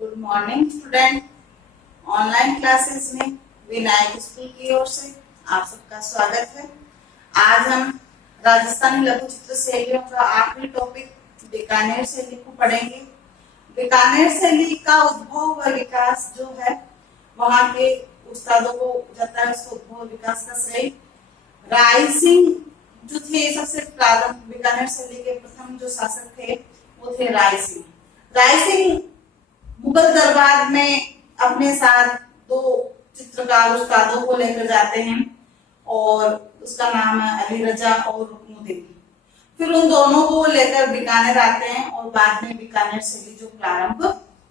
Good morning student. Online classes में Vinayak school की ओर से आप सबका स्वागत है। आज हम राजस्थानी लघु चित्र शैलियों का आखिरी टॉपिक बीकानेर शैली को पढ़ेंगे। बीकानेर शैली का उद्भव व विकास जो है वहाँ के उस्तादों को जाता है, उसको उद्भव विकास का श्रेय राय सिंह जो थे। सबसे प्रारंभ बीकानेर शैली के प्रथम जो शासक थे वो थे राय सिंह। राय सिंह मुगल दरबार में अपने साथ दो चित्रकार उस्तादों को लेकर जाते हैं और उसका नाम है अली रजा और रुकनुद्दीन। फिर उन दोनों को लेकर बीकानेर आते हैं और बाद में बीकानेर शैली जो प्रारंभ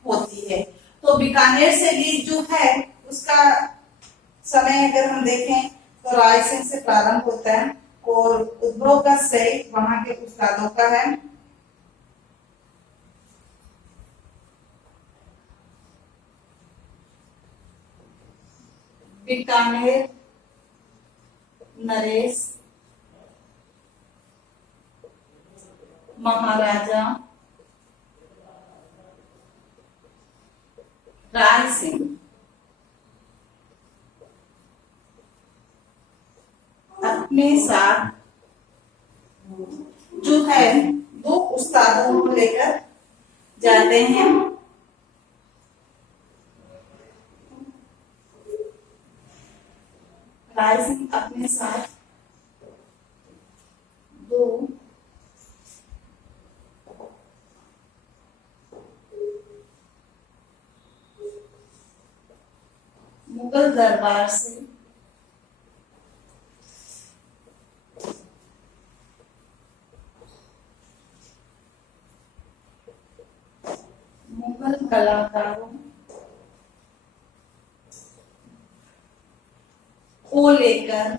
होती है। तो बीकानेर शैली जो है उसका समय अगर हम देखें तो राय सिंह से प्रारंभ होता है और उद्भव का श्रेय वहां के उस्तादों का है। बीकानेर नरेश महाराजा राय सिंह अपने साथ जो है दो उस्तादों को लेकर जाते हैं। राय सिंह अपने साथ दो मुगल दरबार से मुगल कलाकारों को लेकर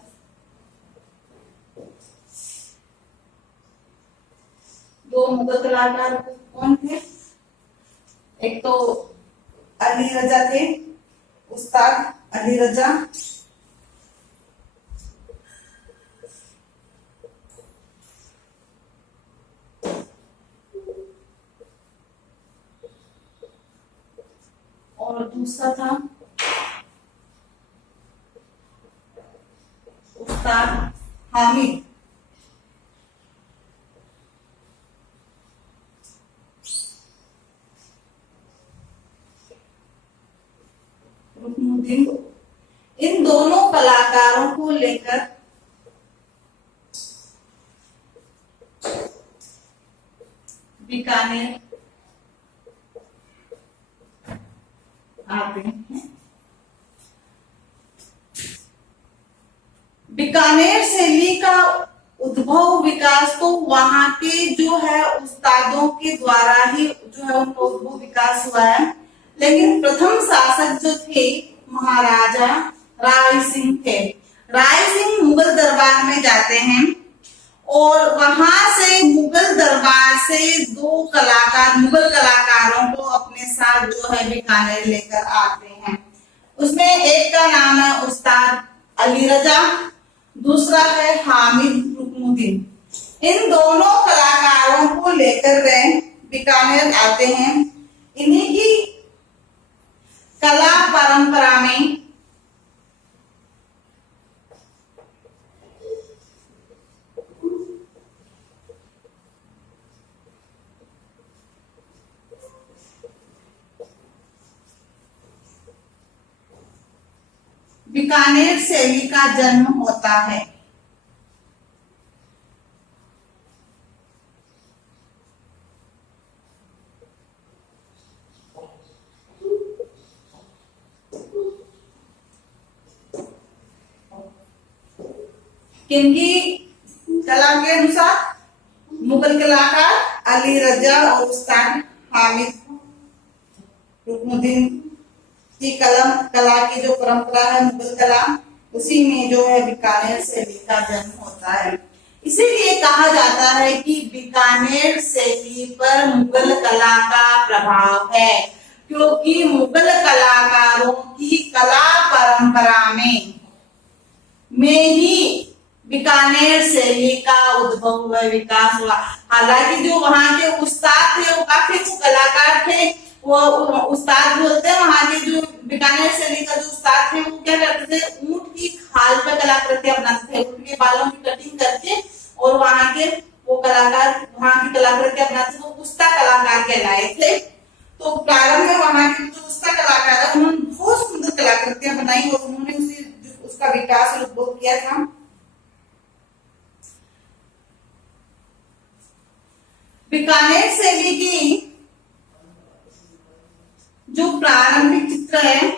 दो मुगल कलाकार कौन थे? एक तो अली रजा थे, उस्ताद अली रजा, और दूसरा था उस्ताद हामिद। रुकनुद्दीन। इन दोनों कलाकारों को लेकर बीकानेर आते हैं। बीकानेर शैली का उद्भव विकास तो वहां के जो है उस्तादों के द्वारा ही जो है उनका उद्भव विकास हुआ है, लेकिन प्रथम शासक जो थे महाराजा राय सिंह थे। राय सिंह मुगल दरबार में जाते हैं और वहां से मुगल दरबार से दो कलाकार मुगल कलाकारों को अपने साथ जो है बीकानेर लेकर आते हैं। उसमें एक का नाम है उस्ताद अली रजा, दूसरा है हामिद रुकनुद्दीन। इन दोनों कलाकारों को लेकर वे बीकानेर आते हैं। इन्हीं की कला परंपरा में बीकानेर शैली का जन्म होता है। किनकी कला के अनुसार? मुगल कलाकार अली रजा और उस्ताद हामिद रुकनुद्दीन की कला की जो परंपरा है मुगल कला, उसी में जो है बीकानेर शैली का जन्म होता है। इसीलिए कहा जाता है कि बीकानेर शैली पर मुगल कला का प्रभाव है, क्योंकि मुगल कलाकारों की कला परंपरा में ही बीकानेर शैली का उद्भव हुआ, विकास हुआ। हालांकि जो वहां के उस्ताद थे वो काफी कलाकार थे, वो उस्ताद बोलते हैं, वहां के जो बीकानेर शैली का जो उस्ताद थे वो क्या करते थे, ऊंट की खाल पे कलाकृतियां बनाते थे, ऊंट के बालों की कटिंग करके, और वहां के वो कलाकार वहां की कलाकृतियां बनाते थे, वो उस्ता कलाकार कहलाए थे। तो प्रारंभ में वहां के जो उस्ता कलाकार है उन्होंने बहुत सुंदर कलाकृतियां बनाई और उन्होंने उसका विकास और उपभोग किया था। बीकानेर शैली की जो प्रारंभिक चित्र है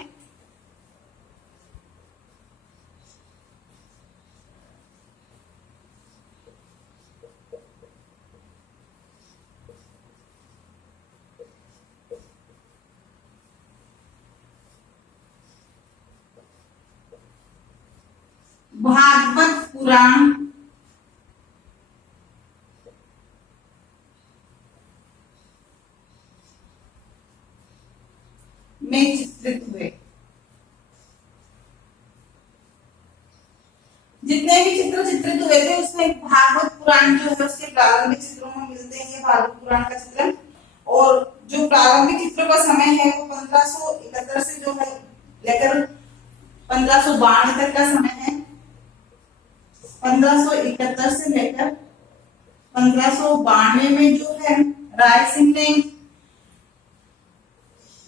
भागवत पुराण में चित्रित हुए। जितने भी चित्र चित्रित हुए थे उसमें भागवत पुराण जो है उसके प्रारंभिक चित्रों में मिलते हैं ये भागवत पुराण का चित्र। और जो प्रारंभिक चित्रों का समय है वो 1571 से जो है लेकर 1592 तक का समय है। 1571 से लेकर 1592 में जो है राय सिंह ने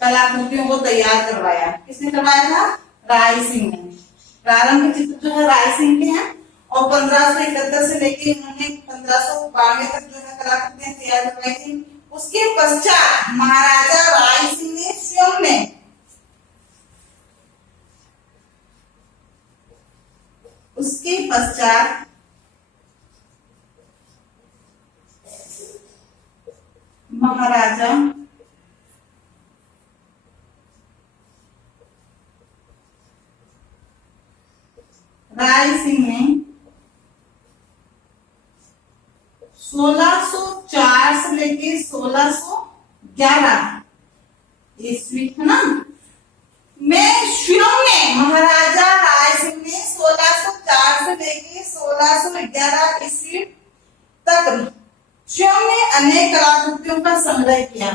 कलाकृतियों को तैयार करवाया। किसने करवाया था? राय सिंह ने। प्रारंभिक चित्र जो है राय सिंह के हैं और 1571 से लेकर उन्होंने 1592 तक जो है कलाकृतियां तैयार करवाई थी। उसके पश्चात महाराजा राय सिंह ने स्वयं ने उसके पश्चात महाराजा राय सिंह ने 1604 से लेके 1611 ईस्वी है ना में स्वयं ने महाराजा राय सिंह ने 1604 से लेके 1611 ईस्वी तक स्वयं ने अनेक कलाकृतियों का संग्रह किया।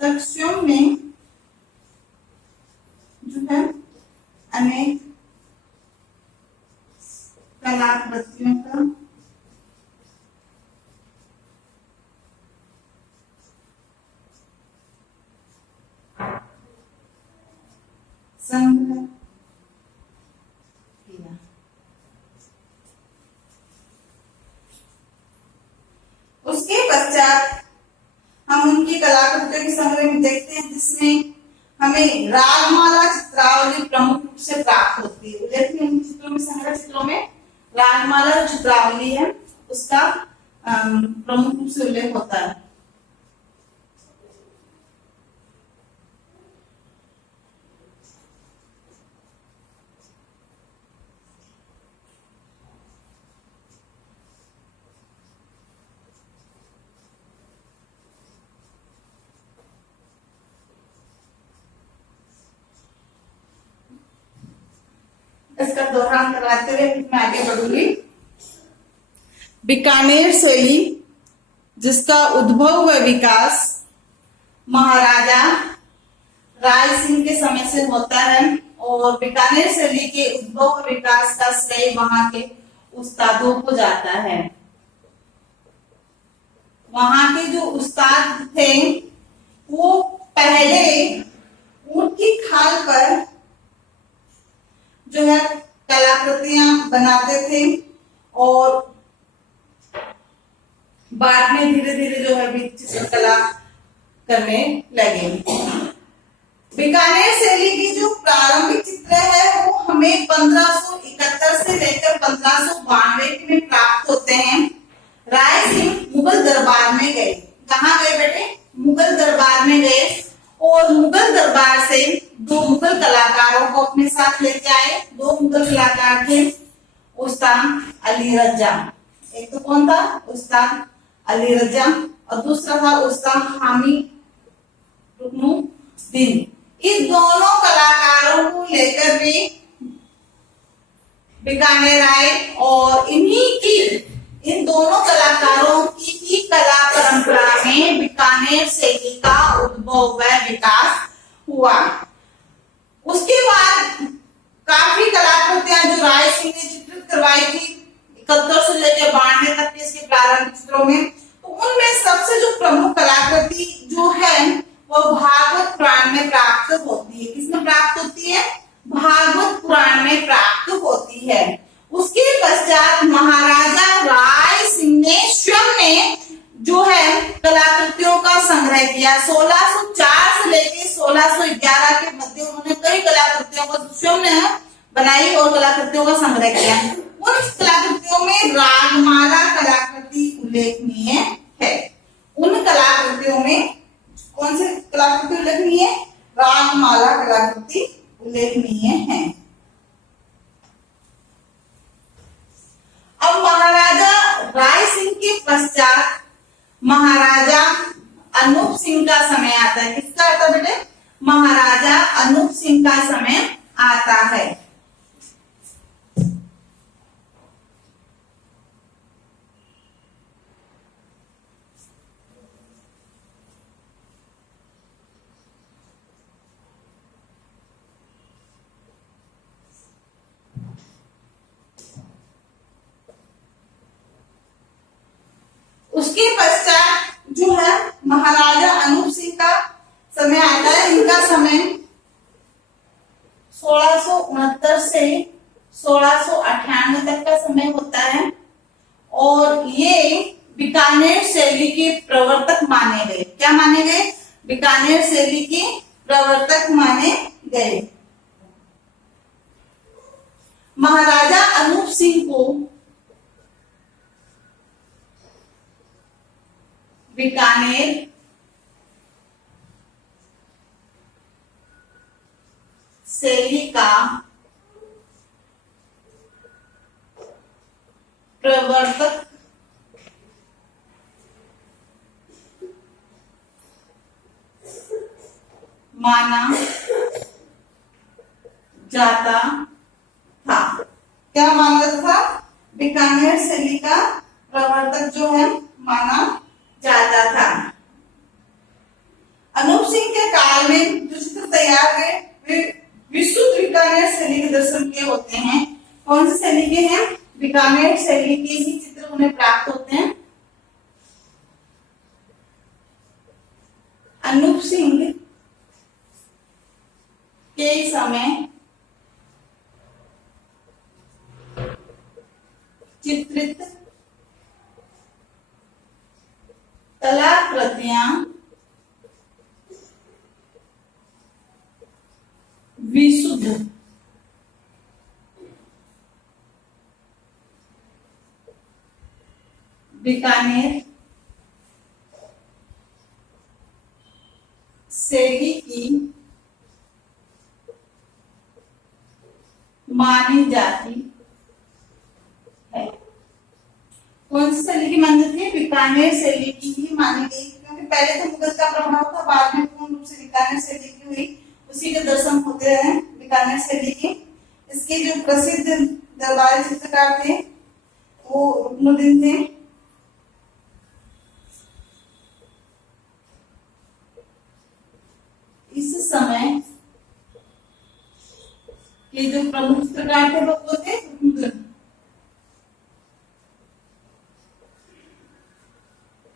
तक स्वयं ने जो है अनेक कलाकृतियों का संग्रह किया। उसके पश्चात हम उनकी कलाकृतियों के संग्रह में देखते हैं जिसमें हमें रागमाला चित्रावली प्रमुख रूप से प्राप्त होती है। देखिए उन चित्रों में संग्रह चित्रों में रागमाला चित्रावली है उसका प्रमुख रूप से उल्लेख होता है। इसका दोहरान करवाते हुए मैं आगे बढ़ूंगी। बीकानेर शैली जिसका उद्भव व विकास महाराजा राय सिंह के समय से होता है और बीकानेर शैली के उद्भव व विकास का श्रेय वहां के उस्तादों को जाता है। वहां के जो उस्ताद थे वो पहले ऊंट की खाल पर जो है कलाकृतियां बनाते थे और बाद में धीरे धीरे जो है चित्रकला करने लगे। बीकानेर शैली की जो प्रारंभिक चित्र है वो हमें 1571 से लेकर 1592 में प्राप्त होते हैं। राय सिंह मुगल दरबार में गए। कहाँ गए बेटे? मुगल दरबार में गए और मुगल दरबार से दो मुगल कलाकारों को अपने साथ लेके आए। दो मुगल कलाकार थे उस्ताद अली रजा। एक तो कौन था? उस्ताद अली रजा और दूसरा था उस्ताद हामिद रुकनुद्दीन। इस दोनों कलाकारों को लेकर वे बीकानेर आए और इन दोनों कलाकारों की ही कला परंपरा में बीकानेर शैली का उद्भव व विकास हुआ। उसके बाद काफी कलाकृतियां जो राय सिंह ने चित्रित करवाई थी 71 से लेकर 92 तक के इसके प्रारंभिक चित्रों में, तो उनमें सबसे जो प्रमुख कलाकृति जो है वो भागवत पुराण में प्राप्त होती है। किसमें प्राप्त होती है? भागवत पुराण में प्राप्त होती है। उसके पश्चात महाराजा राय सिंह ने स्वयं ने जो है कलाकृतियों का संग्रह किया। 1604 से लेकर 1611 के मध्य उन्होंने कई कलाकृतियों को स्वयं ने बनाई और कलाकृतियों का संग्रह किया। उन कलाकृतियों में रागमाला कलाकृति उल्लेखनीय है। उन कलाकृतियों में कौन सी कलाकृति उल्लेखनीय है? रागमाला कलाकृति उल्लेखनीय है। अब महाराजा राय सिंह के पश्चात महाराजा अनूप सिंह का समय आता है। किसका आता है बेटे? महाराजा अनूप सिंह का समय आता है। उसके पश्चात जो है महाराजा अनूप सिंह का समय आता है। इनका समय 1669 से 1698 तक का समय होता है और ये बीकानेर शैली के प्रवर्तक माने गए। क्या माने गए? बीकानेर शैली के प्रवर्तक माने गए। महाराजा अनूप सिंह को बीकानेर शैली का प्रवर्तक माना जाता था। क्या माना जाता था? बीकानेर शैली का प्रवर्तक जो है माना जाता था। अनूप सिंह के काल में जो चित्र तैयार हुए वे विशुद्ध बीकानेर शैली के दर्शन के होते हैं। कौन सी शैली के हैं? बीकानेर शैली के ही चित्र उन्हें प्राप्त होते हैं। अनूप सिंह के समय चित्रित कलाकृतियां विशुद्ध बीकानेर शैली की मानी जाती है। कौन सी शैली की मानी जाती है? बीकानेर शैली की ही मानी गई, क्योंकि पहले तो मुगल का प्रभाव था, बाद में पूर्ण रूप से बीकानेर शैली की हुई। उसी के दर्शन होते रहे बीकानेर शैली के। इसके जो प्रसिद्ध दरबारी चित्रकार थे वो रुकनुद्दीन थे। इस समय के जो प्रमुख चित्रकार थे वो थे रुकनुद्दीन।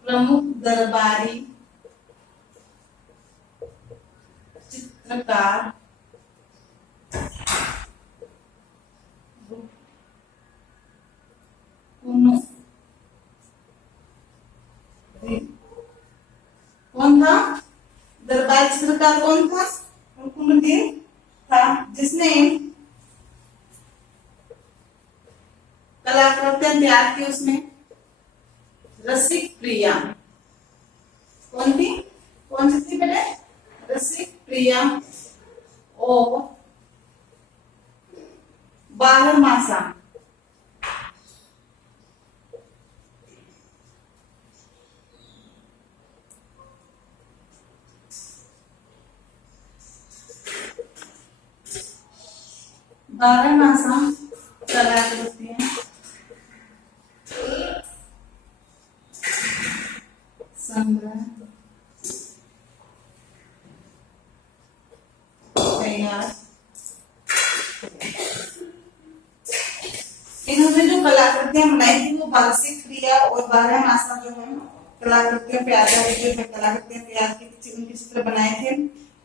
प्रमुख दरबारी चित्रकार कौन था? दरबारी चित्रकार कौन था? रुकनुद्दीन था, जिसने कलाकृतियां तैयार की। उसमें रसिक प्रिया कौन थी? कौन सी थी पहले? रसिक प्रिया और बारहमासा। बारहमासा कलाकृतियां संग्रह तैयार। इन्होंने जो कलाकृतियां बनाई थी वो वार्षिक क्रिया और 12 मासा जो है कलाकृतियों पे आधारित जो है कलाकृतियां तैयार की थी, उनके चित्र बनाए थे।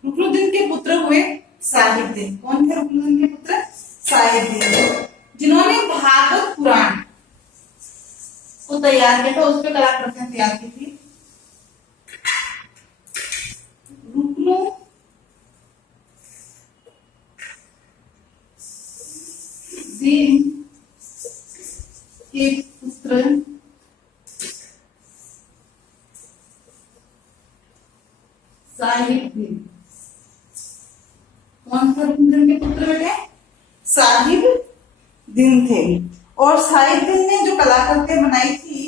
रुकनुद्दीन के पुत्र हुए साहिबदीन। कौन थे रुकनुद्दीन के पुत्र? साहिबदीन, जिन्होंने भागवत पुराण को तैयार किया था, उस पर कलाकृतियां तैयार की थी। रुकनुद्दीन के पुत्र साहिबदीन। कौन थे रुकनुद्दीन के पुत्र बेटे? साहिबदीन थे। और साहिबदीन ने जो कलाकृतियां बनाई थी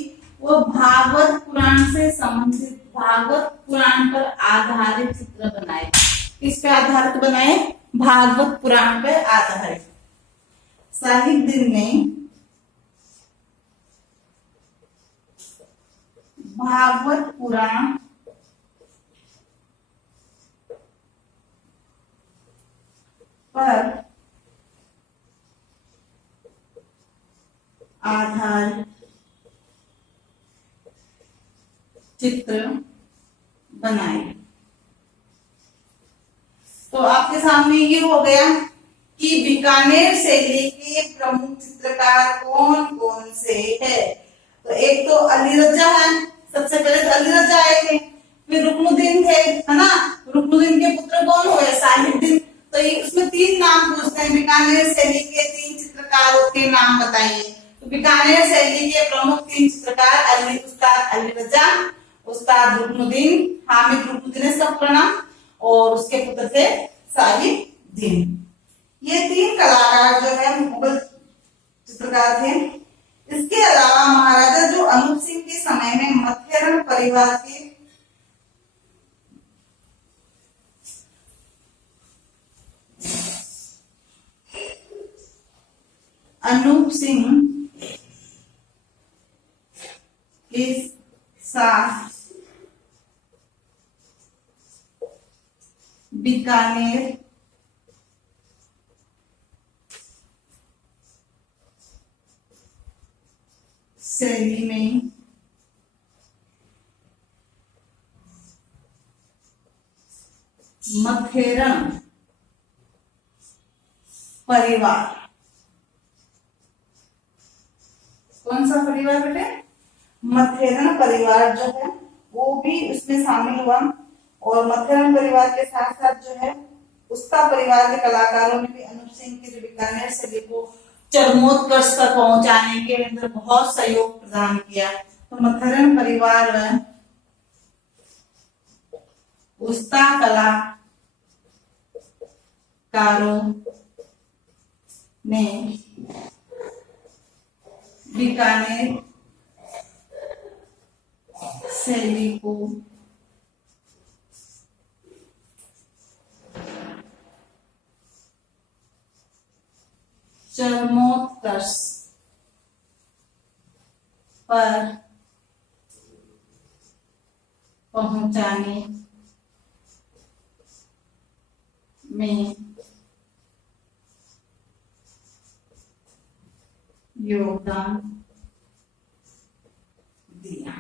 वो भागवत पुराण से संबंधित, भागवत पुराण पर आधारित चित्र बनाए। किस पे आधारित बनाए? भागवत पुराण पे आधारित। साहिबदीन ने भागवत पुराण पर आधारित चित्र बनाए। तो आपके सामने ये हो गया कि बीकानेर शैली के प्रमुख चित्रकार कौन कौन से है। तो एक तो अली रजा है, सबसे पहले तो अली रजा आए थे, फिर रुकनुद्दीन थे, है ना। रुकनुद्दीन के पुत्र कौन हुए? साहिबदीन। तो ये उसमें 3 नाम पूछते हैं, बीकानेर शैली के 3 चित्रकारों के नाम बताइए। तो बीकानेर शैली के प्रमुख 3 चित्रकार उस्ताद अली रजा, उस्ताद रुकनुद्दीन, हामिद रुकनुद्दीन इसका पूरा नाम, और उसके पुत्र थे साहिबदीन। ये 3 कलाकार जो है मुगल चित्रकार थे। इसके अलावा महाराजा जो अनूप सिंह के समय में मथेरण परिवार के अनूप सिंह के साथ बीकानेर शैली में मथेरण परिवार। कौन सा परिवार बेटे? मथेरण परिवार जो है वो भी उसमें शामिल हुआ। और मथेरण परिवार के साथ साथ जो है उस्ता परिवार के कलाकारों ने भी अनूप सिंह की जो बीकानेर शैली को चरमोत्कर्ष तक पहुंचाने के अंदर बहुत सहयोग प्रदान किया। तो मथेरण परिवार व उस्ता कलाकारों ने बीकानेर शैली को चरमोत्कर्ष पर पहुंचाने में योगदान दिया।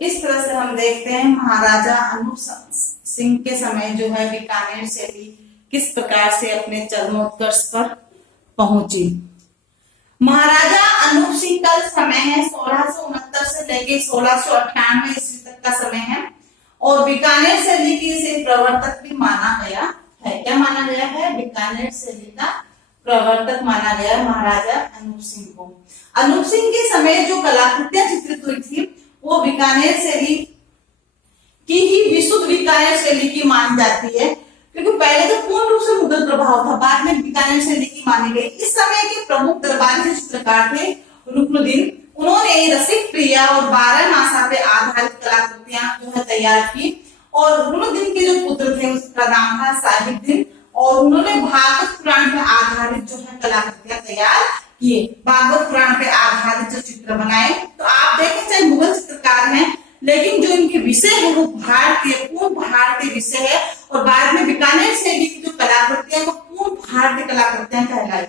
इस तरह से हम देखते हैं महाराजा अनूप सिंह के समय जो है बीकानेर शैली किस प्रकार से अपने चरमोत्कर्ष पर पहुंची। महाराजा अनूप सिंह का समय है 1669 से लेके 1698 ईस्वी तक का समय है। और बीकानेर शैली की इसे प्रवर्तक भी माना गया है। क्या माना गया है? बीकानेर शैली का प्रवर्तक माना गया महाराजा अनूप सिंह को। अनूप सिंह के समय जो कलाकृतियां चित्रित हुई थी वो बीकानेर शैली की ही विशुद्ध बीकानेर शैली की मानी जाती है, क्योंकि पहले तो पूर्ण रूप से मुगल प्रभाव था, बाद में बीकानेर शैली की मानी गई। इस समय के प्रमुख दरबारी चित्रकार थे रुकनुद्दीन। उन्होंने रसिक क्रिया और 12 मासा पे आधारित कलाकृतियां जो है तैयार की। और रुकनुद्दीन के जो पुत्र थे उसका नाम था साहिबदीन, और उन्होंने भागवत पुराण पर आधारित जो है कलाकृतियां तैयार किए, भागवत पुराण पे आधारित जो चित्र बनाए। तो आप देखें चाहे मुगल चित्रकार हैं, लेकिन जो इनके विषय है वो भारतीय, पूर्ण भारतीय विषय है। और बाद में बीकानेर शैली की जो कलाकृतियां वो पूर्ण भारतीय कलाकृतियां कहलाई।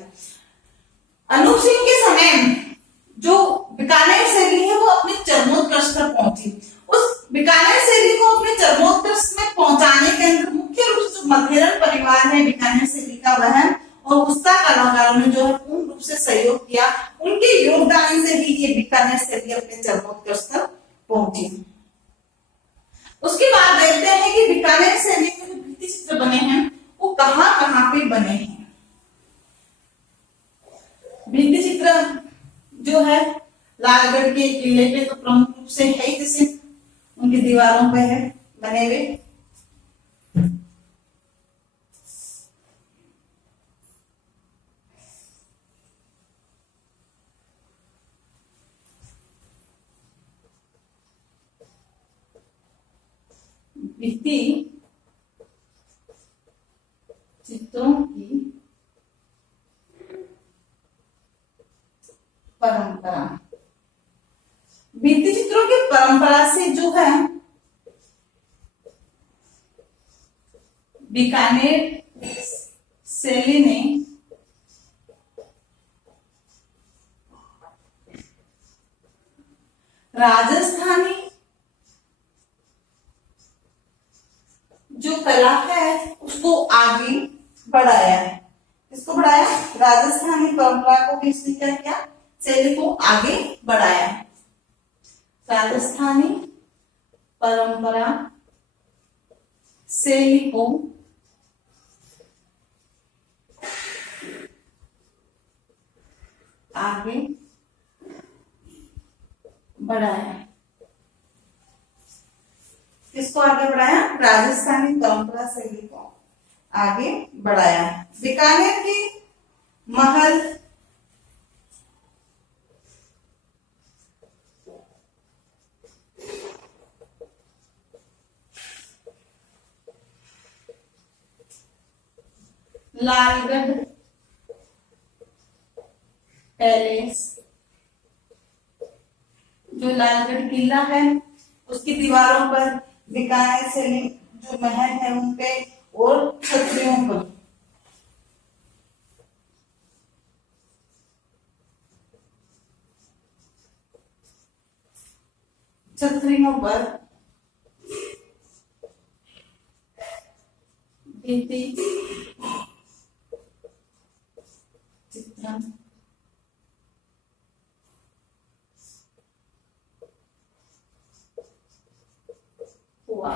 अनूप सिंह के समय में जो बीकानेर शैली है वो अपने चरमोत्कर्ष पर पहुंची। उस बीकानेर शैली को अपने चरमोत्कर्ष में पहुंचाने के अंदर मुख्य रूप से जो मध्यरन परिवार है बीकानेर शैली का वह और उस्ता कलाकारों ने जो है पूर्ण रूप से सहयोग किया। उनके योगदान से ही ये बीकानेर शैली अपने चरमोत्कर्ष तक पहुंची। उसके बाद देखते हैं कि बीकानेर शैली के जो भित्ति चित्र बने हैं वो कहां कहां पे बने हैं। भित्ति चित्र जो है लालगढ़ के किले पे तो प्रमुख रूप से है, जैसे उनकी दीवारों पे है बने हुए। भित्ति चित्रों की परंपरा, भित्ति चित्रों की परंपरा से जो है बीकानेर शैली ने राजस्थानी जो कला है उसको आगे बढ़ाया है। इसको बढ़ाया, राजस्थानी परंपरा को भी इसने क्या किया, शैली को आगे बढ़ाया है। राजस्थानी परंपरा शैली को आगे बढ़ाया। किसको आगे बढ़ाया, राजस्थानी परंपरा शैली को आगे बढ़ाया। बीकानेर की महल लालगढ़ पैलेस, जो लालगढ़ किला है उसकी दीवारों पर बीकानेर शैली जो महल है उनपे और छतरियों पर भित्ति चित्रण हुआ।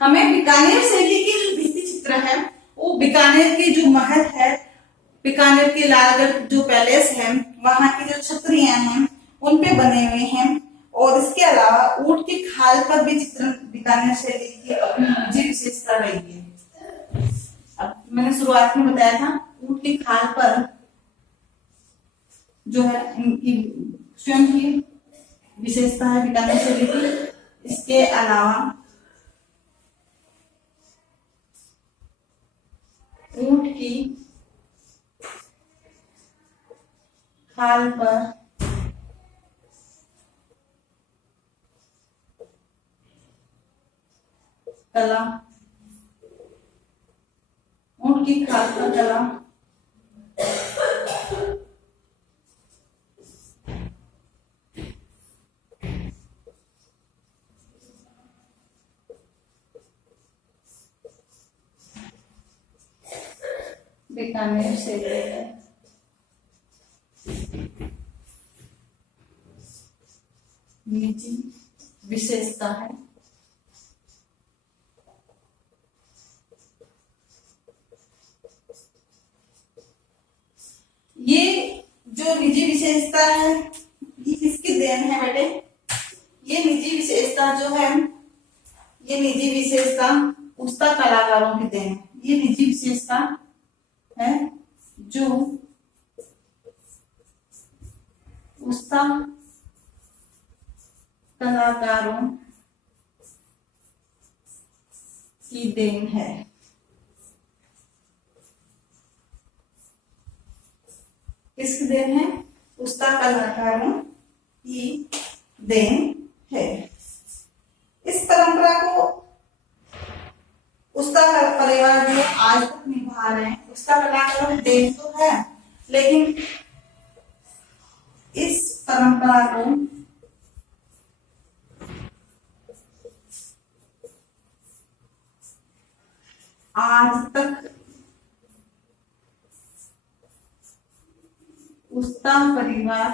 हमें बीकानेर शैली के जो भित्ति चित्र है वो बीकानेर के जो महल है, बीकानेर के लालगढ़ जो पैलेस है वहां की जो छतरियां हैं उन पे बने हुए हैं। और इसके अलावा ऊंट की खाल पर भी चित्रण बीकानेर शैली की अपनी निजी विशेषता रही है। अब मैंने शुरुआत में बताया था ऊंट की खाल पर जो है इनकी स्वयं की विशेषता है बीकानेर शैली की। इसके अलावा ऊंट की खाल पर कला, ऊंट की खाल पर कला बीकानेर शैली है। निजी विशेषता है। ये जो निजी विशेषता है ये किसकी देन है बेटे? ये निजी विशेषता जो है, ये निजी विशेषता उस्ता कलाकारों की देन है। ये निजी विशेषता है जो उस्ता कलाकारों की देन है। किसकी देन है? उस्ता कलाकारों की देन है। इस परंपरा को उस्ता परिवार जो आज तक निभा रहे हैं, उस्ता कलाकारों की देन तो है, लेकिन इस परंपरा को आज तक उस्ता परिवार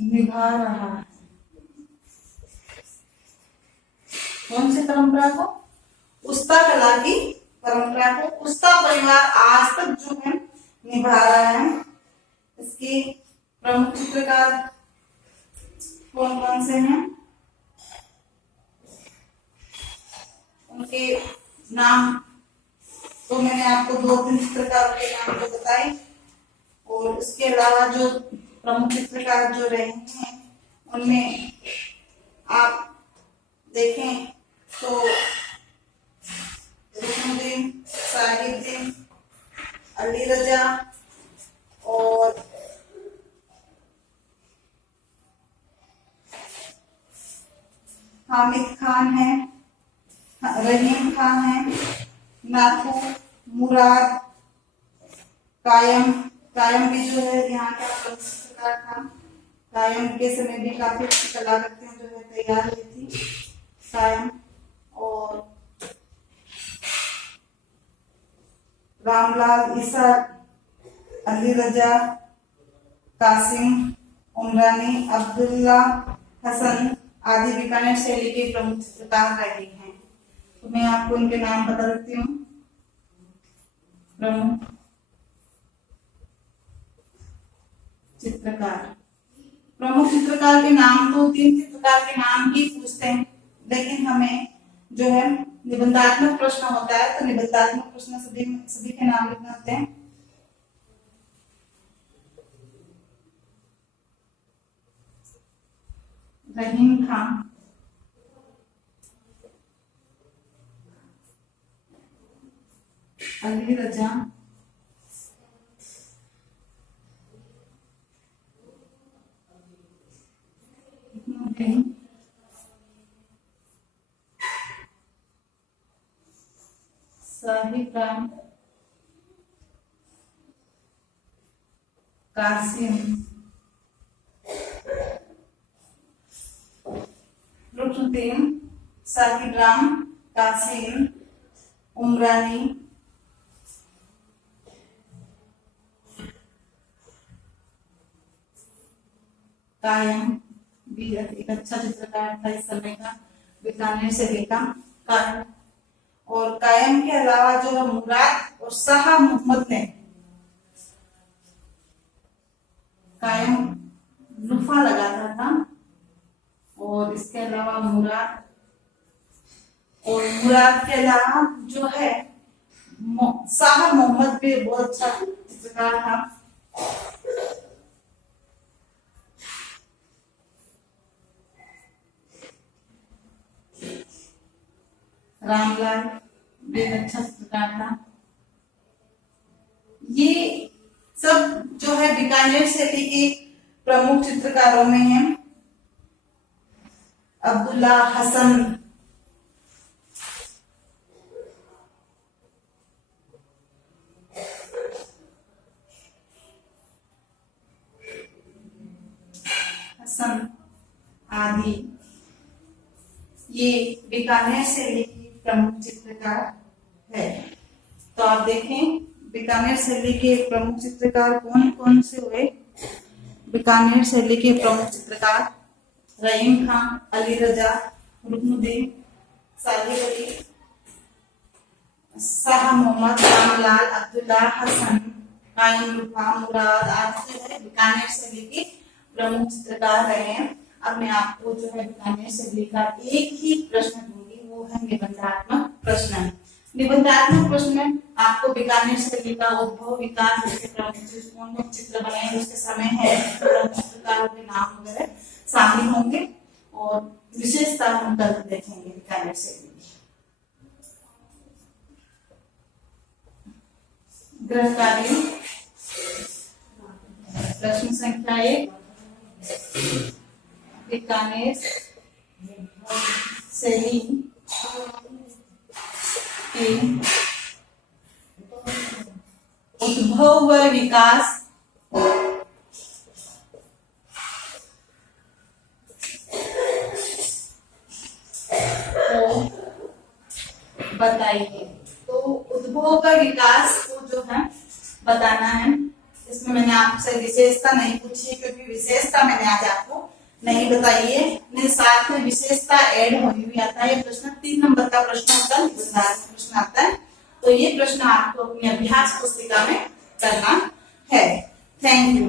निभा रहा है। कौन सी परंपरा को? उस्ता कला की परंपरा को उस्ता परिवार आज तक जो है निभा रहा है। इसके प्रमुख चित्रकार कौन कौन से हैं? उनके नाम तो मैंने आपको 2-3 चित्रकारों के नाम तो बताए, और उसके अलावा जो प्रमुख चित्रकार जो रहे हैं उनमें आप देखें तो रुकनुद्दीन, साहिबुद्दीन, अली रजा और हामिद खान है, रहीम खान है, नाथू, मुराद, कायम भी जो है यहाँ का प्रमुख चित्रकार था। कायम के समय भी काफी अच्छी कलाकृतियां जो है तैयार हुई थी। कायम और रामलाल ईसा, अली रजा, कासिम उमरानी, अब्दुल्ला हसन आदि बीकानेर शैली के प्रमुख चित्रकार रहे हैं। तो मैं आपको इनके नाम बता देती हूँ। प्रमुख चित्रकार के नाम तो 3 चित्रकार के नाम ही पूछते हैं, लेकिन हमें जो है निबंधात्मक प्रश्न होता है, तो निबंधात्मक प्रश्न सभी के नाम लिखने होते हैं। रहीम खान, अली रजा, साहिब, कासिम, रुकनुद्दीन, साहिब राम, कासिम, उमरानी, कायम भी एक अच्छा चित्रकार था इस समय का, बीकानेर से लेकर कायम। और कायम के अलावा जो है मुराद और शाह मोहम्मद ने कायम लुफा लगाता था, और इसके अलावा मुराद के अलावा जो है शाह मोहम्मद भी बहुत अच्छा चित्रकार था। रामलाल भी अच्छा चित्रकार था। ये सब जो है बीकानेर शैली के प्रमुख चित्रकारों में हैं। अब्दुल्ला हसन, आदि ये बीकानेर शैली की प्रमुख चित्रकार है। तो आप देखें बीकानेर शैली के प्रमुख चित्रकार कौन कौन से हुए। बीकानेर शैली के प्रमुख चित्रकार रहीम खान, अली रजा, रुकनुद्दीन, साहिब अली, शाह मोहम्मद, रामलाल, अब्दुल्ला हसन, कायम, लुफा, मुराद आदि जो है बीकानेर शैली के प्रमुख चित्रकार रहे हैं। अब मैं आपको जो है बीकानेर शैली का एक ही प्रश्न दूंगी, वो है निबंधात्मक प्रश्न। निबंधात्मक प्रश्न में आपको बीकानेर शैली का उद्भव, विकास, उसके प्रमुख चित्र बने, उसके समय है, प्रमुख चित्रकारों के नाम वगैरह शामिल होंगे और विशेषता हम कल देखेंगे बीकानेर शैली। गृह कार्य। प्रश्न संख्या 1, बीकानेर शैली के उद्भव व विकास को बताइए। तो उद्भव व विकास को जो है बताना है। इसमें मैंने आपसे विशेषता नहीं पूछी है, क्योंकि विशेषता मैंने आज आपको नहीं बताई है। मेरे साथ में विशेषता ऐड हुई हुई आता है। प्रश्न 3 नंबर का प्रश्न होता है, प्रश्न आता है। तो ये प्रश्न आपको अपनी अभ्यास पुस्तिका में करना है। Thank you.